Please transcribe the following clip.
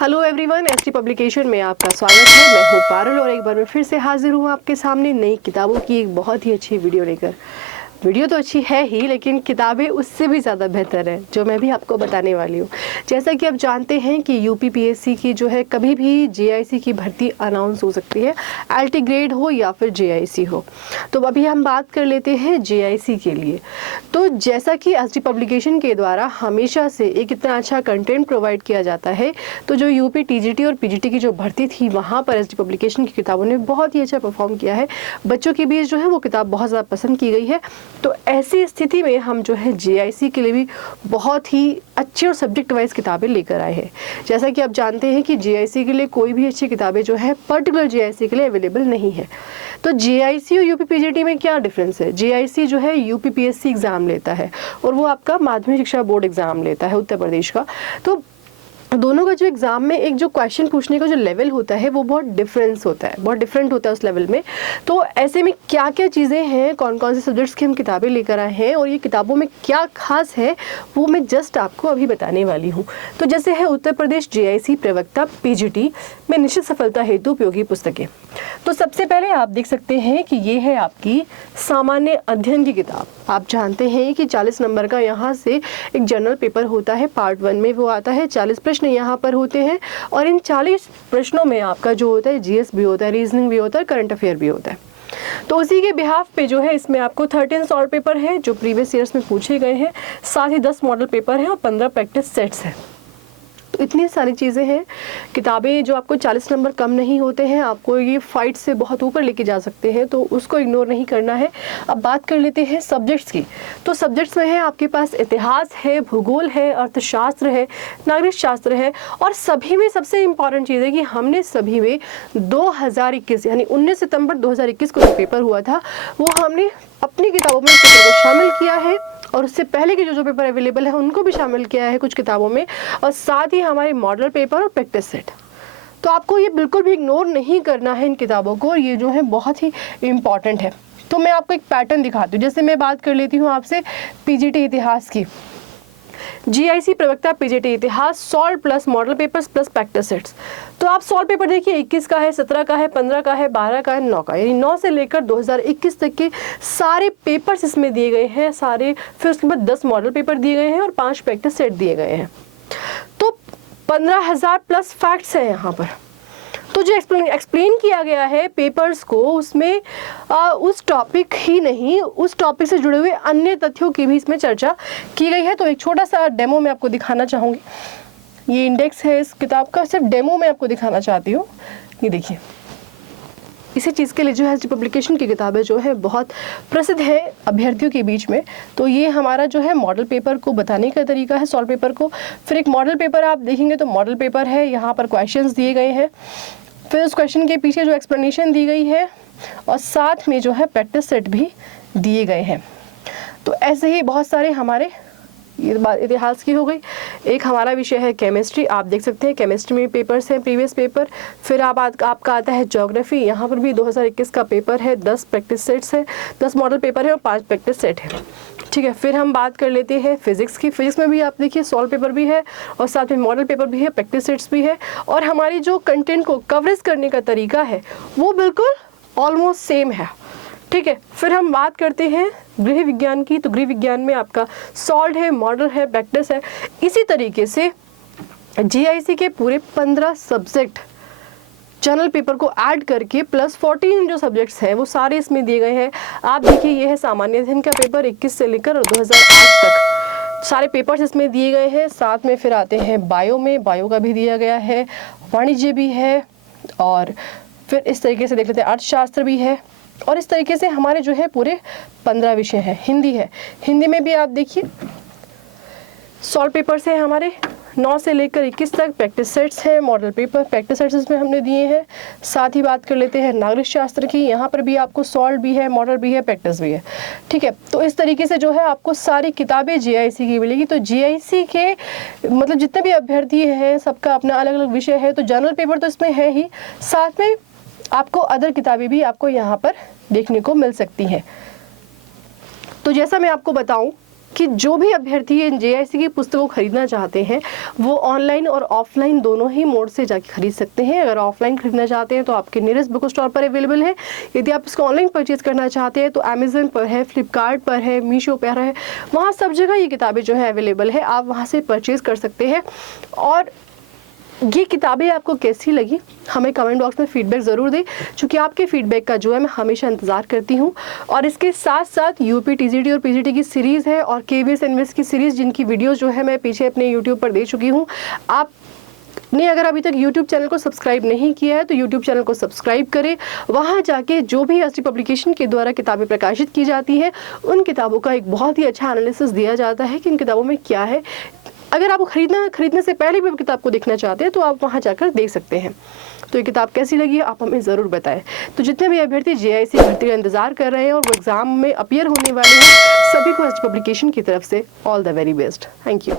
Hello everyone, ST publication में आपका स्वागत है। मैं हूँ पारुल और एक बार मैं फिर से हाजिर हूँ आपके सामने नई किताबों की एक बहुत ही अच्छी वीडियो लेकर। वीडियो तो अच्छी है ही, लेकिन किताबें उससे भी ज़्यादा बेहतर है जो मैं भी आपको बताने वाली हूँ। जैसा कि आप जानते हैं कि यूपीपीएससी की जो है कभी भी जेआईसी की भर्ती अनाउंस हो सकती है, एलटी ग्रेड हो या फिर जेआईसी हो। तो अभी हम बात कर लेते हैं जेआईसी के लिए। तो जैसा कि एसटी पब्लिकेशन के द्वारा हमेशा से एक इतना अच्छा कंटेंट प्रोवाइड किया जाता है, तो जो यूपी टीजीटी और पीजीटी की जो भर्ती थी वहाँ पर एसटी पब्लिकेशन की किताबों ने बहुत ही अच्छा परफॉर्म किया है। बच्चों के बीच जो है वो किताब बहुत ज़्यादा पसंद की गई है। तो ऐसी स्थिति में हम जो है जेआईसी के लिए भी बहुत ही अच्छी और सब्जेक्ट वाइज किताबें लेकर आए हैं। जैसा कि आप जानते हैं कि जेआईसी के लिए कोई भी अच्छी किताबें जो है पर्टिकुलर जेआईसी के लिए अवेलेबल नहीं है। तो जेआईसी और यूपी पीजीटी में क्या डिफरेंस है? जेआईसी जो है यूपीपीएससी एग्जाम लेता है और वो आपका माध्यमिक शिक्षा बोर्ड एग्जाम लेता है उत्तर प्रदेश का। तो दोनों का जो एग्जाम में एक जो क्वेश्चन पूछने का जो लेवल होता है वो बहुत डिफरेंस होता है, बहुत डिफरेंट होता है उस लेवल में। तो ऐसे में क्या क्या चीज़ें हैं, कौन कौन से सब्जेक्ट्स की हम किताबें लेकर आए हैं और ये किताबों में क्या खास है, वो मैं जस्ट आपको अभी बताने वाली हूँ। तो जैसे है उत्तर प्रदेश जेआईसी प्रवक्ता पीजीटी में निश्चित सफलता हेतु उपयोगी पुस्तकें। तो सबसे पहले आप देख सकते हैं कि ये है आपकी सामान्य अध्ययन की किताब। आप जानते हैं कि 40 नंबर का यहाँ से एक जनरल पेपर होता है, पार्ट 1 में वो आता है। 40 प्रश्न यहाँ पर होते हैं और इन 40 प्रश्नों में आपका जो होता है जीएस भी होता है, रीजनिंग भी होता है, करंट अफेयर भी होता है। तो उसी के बिहाफ पे जो है इसमें आपको 13 सॉल्व पेपर है जो प्रीवियस ईयर्स में पूछे गए हैं, साथ ही 10 मॉडल पेपर हैं और 15 प्रैक्टिस सेट्स हैं। तो इतनी सारी चीज़ें हैं। किताबें जो आपको 40 नंबर कम नहीं होते हैं, आपको ये फाइट से बहुत ऊपर लेके जा सकते हैं, तो उसको इग्नोर नहीं करना है। अब बात कर लेते हैं सब्जेक्ट्स की। तो सब्जेक्ट्स में है आपके पास इतिहास है, भूगोल है, अर्थशास्त्र है, नागरिक शास्त्र है और सभी में सबसे इम्पॉर्टेंट चीज़ है कि हमने सभी में 2021 यानी 19 सितंबर 2021 को जो पेपर हुआ था वो हमने अपनी किताबों में पेपर को शामिल किया है और उससे पहले के जो पेपर अवेलेबल है उनको भी शामिल किया है कुछ किताबों में, और साथ ही हमारे मॉडल पेपर और प्रैक्टिस सेट। तो आपको ये बिल्कुल भी इग्नोर नहीं करना है इन किताबों को, ये जो है बहुत ही इम्पॉर्टेंट है। तो मैं आपको एक पैटर्न दिखाती हूँ। जैसे मैं बात कर लेती हूँ आपसे पीजीटी इतिहास की। जीआईसी प्रवक्ता पीजीटी इतिहास solve plus model papers plus practice sets. तो आप सॉल्व पेपर देखिए 21 का है, 17 का है, 15 का है, 12 का है, 9 का, यानी 9 से लेकर 2021 तक के सारे पेपर्स इसमें दिए गए हैं सारे। फिर उसके बाद 10 मॉडल पेपर दिए गए हैं और 5 प्रैक्टिस सेट दिए गए हैं। तो 15,000 प्लस फैक्ट्स हैं यहाँ पर। तो जो एक्सप्लेन किया गया है पेपर्स को, उसमें उस टॉपिक ही नहीं, उस टॉपिक से जुड़े हुए अन्य तथ्यों की भी इसमें चर्चा की गई है। तो एक छोटा सा डेमो मैं आपको दिखाना चाहूँगी। ये इंडेक्स है इस किताब का, सिर्फ डेमो मैं आपको दिखाना चाहती हूँ। ये देखिए, इसी चीज़ के लिए जो है पब्लिकेशन की किताबें जो है बहुत प्रसिद्ध है अभ्यर्थियों के बीच में। तो ये हमारा जो है मॉडल पेपर को बताने का तरीका है, सॉल्व पेपर को। फिर एक मॉडल पेपर आप देखेंगे तो मॉडल पेपर है, यहाँ पर क्वेश्चंस दिए गए हैं, फिर उस क्वेश्चन के पीछे जो एक्सप्लेनेशन दी गई है और साथ में जो है प्रैक्टिस सेट भी दिए गए हैं। तो ऐसे ही बहुत सारे हमारे, ये बात इतिहास की हो गई। एक हमारा विषय है केमिस्ट्री। आप देख सकते हैं केमिस्ट्री में पेपर्स हैं, प्रीवियस पेपर। फिर आपका आता है ज्योग्राफी, यहाँ पर भी 2021 का पेपर है, 10 प्रैक्टिस सेट्स है, 10 मॉडल पेपर है और 5 प्रैक्टिस सेट है। ठीक है, फिर हम बात कर लेते हैं फिजिक्स की। फिजिक्स में भी आप देखिए सॉल्व पेपर भी है और साथ में मॉडल पेपर भी है, प्रैक्टिस सेट्स भी है, और हमारी जो कंटेंट को कवरेज करने का तरीका है वो बिल्कुल ऑलमोस्ट सेम है। ठीक है, फिर हम बात करते हैं गृह विज्ञान की। तो गृह विज्ञान में आपका सॉल्व है, मॉडल है, प्रैक्टिस है। इसी तरीके से जीआईसी के पूरे 15 सब्जेक्ट जनरल पेपर को ऐड करके प्लस 14 जो सब्जेक्ट्स हैं वो सारे इसमें दिए गए हैं। आप देखिए, ये है सामान्य अध्ययन का पेपर 21 से लेकर 2008 तक सारे पेपर्स इसमें दिए गए हैं। साथ में फिर आते हैं बायो में, बायो का भी दिया गया है, वाणिज्य भी है, और फिर इस तरीके से देख लेते हैं अर्थशास्त्र भी है। और इस तरीके से हमारे जो है पूरे 15 विषय हैं। हिंदी है, हिंदी में भी आप देखिए सॉल्व पेपर्स हैं हमारे 9 से लेकर 21 तक, प्रैक्टिस सेट्स हैं, मॉडल पेपर प्रैक्टिस सेट्स इसमें हमने दिए हैं। साथ ही बात कर लेते हैं नागरिक शास्त्र की। यहाँ पर भी आपको सॉल्व भी है, मॉडल भी है, प्रैक्टिस भी है। ठीक है, तो इस तरीके से जो है आपको सारी किताबें जीआईसी की मिलेगी। तो जीआईसी के मतलब जितने भी अभ्यर्थी हैं सबका अपना अलग अलग विषय है। तो जनरल पेपर तो इसमें है ही, साथ में आपको अदर किताबें भी आपको यहाँ पर देखने को मिल सकती हैं। तो जैसा मैं आपको बताऊं कि जो भी अभ्यर्थी JIC की पुस्तकों खरीदना चाहते हैं वो ऑनलाइन और ऑफलाइन दोनों ही मोड से जाके खरीद सकते हैं। अगर ऑफलाइन खरीदना चाहते हैं तो आपके नियरेस्ट बुक स्टोर पर अवेलेबल है। यदि आप इसको ऑनलाइन परचेज करना चाहते हैं तो अमेजन पर है, फ्लिपकार्ट पर है, मीशो पर है, वहाँ सब जगह ये किताबें जो है अवेलेबल है, आप वहाँ से परचेज कर सकते हैं। और ये किताबें आपको कैसी लगी हमें कमेंट बॉक्स में फीडबैक ज़रूर दें, क्योंकि आपके फीडबैक का जो है मैं हमेशा इंतज़ार करती हूँ। और इसके साथ साथ UP TGT और PGT की सीरीज़ है और KVS NVS की सीरीज़, जिनकी वीडियोस जो है मैं पीछे अपने यूट्यूब पर दे चुकी हूँ। आपने अगर अभी तक यूट्यूब चैनल को सब्सक्राइब नहीं किया है तो यूट्यूब चैनल को सब्सक्राइब करें। वहाँ जाके जो भी एसटी पब्लिकेशन के द्वारा किताबें प्रकाशित की जाती है उन किताबों का एक बहुत ही अच्छा एनालिसिस दिया जाता है कि इन किताबों में क्या है। अगर आप खरीदने से पहले भी किताब को देखना चाहते हैं तो आप वहां जाकर देख सकते हैं। तो ये किताब कैसी लगी आप हमें ज़रूर बताएं। तो जितने भी अभ्यर्थी JIC भर्ती का इंतजार कर रहे हैं और वो एग्ज़ाम में अपीयर होने वाले हैं, सभी को एसटी पब्लिकेशन की तरफ से all the very best. Thank you.